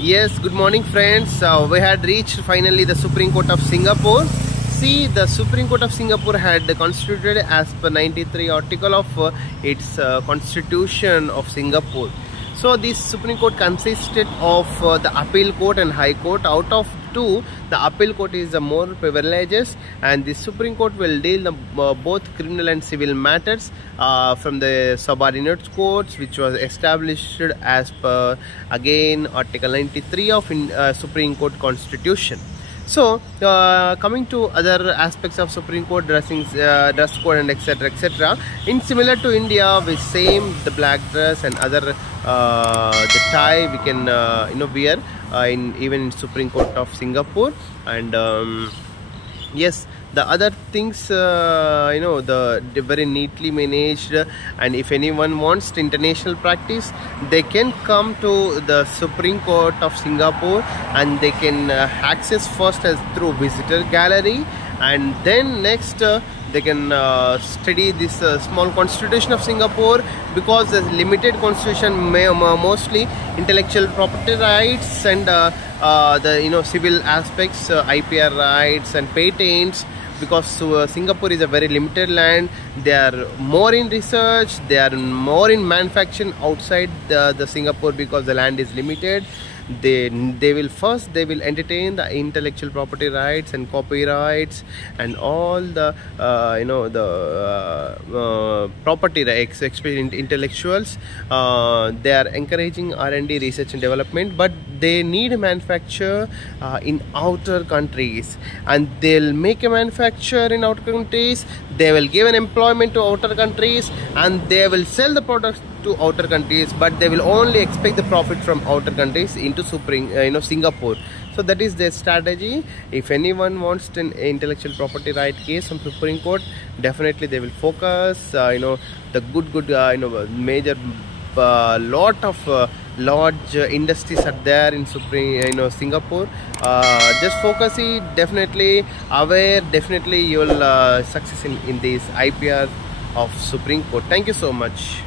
Yes, good morning friends. We had reached finally the Supreme Court of Singapore. See, the Supreme Court of Singapore had constituted as per 93 article of its constitution of Singapore. So this Supreme Court consisted of the appeal court and high court. Out of two, the appeal court is the more privileges, and the Supreme Court will deal the, both criminal and civil matters from the subordinate courts, which was established as per again article 93 of Supreme Court constitution. So coming to other aspects of Supreme Court, dress code and etc. In similar to India, with same the black dress and other the tie we can wear even in Supreme Court of Singapore. And yes, the other things the very neatly managed, and if anyone wants international practice, they can come to the Supreme Court of Singapore and they can access first as through visitor gallery, and then next they can study this small constitution of Singapore, because the limited constitution mostly intellectual property rights and the civil aspects, IPR rights and patents. Because Singapore is a very limited land, they are more in research, they are more in manufacturing outside the Singapore, because the land is limited. They will entertain the intellectual property rights and copyrights and all the property rights, especially intellectuals. They are encouraging R&D, research and development, but they need a manufacture in outer countries, and they'll make a manufacture in outer countries. They will give an employment to outer countries, and they will sell the products to outer countries, but they will only expect the profit from outer countries into Singapore. So that is their strategy. If anyone wants an intellectual property right case from Supreme Court, definitely they will focus the good major lot of large industries are there in Singapore. Just focus it, definitely aware, definitely you will success in this IPR of Supreme Court. Thank you so much.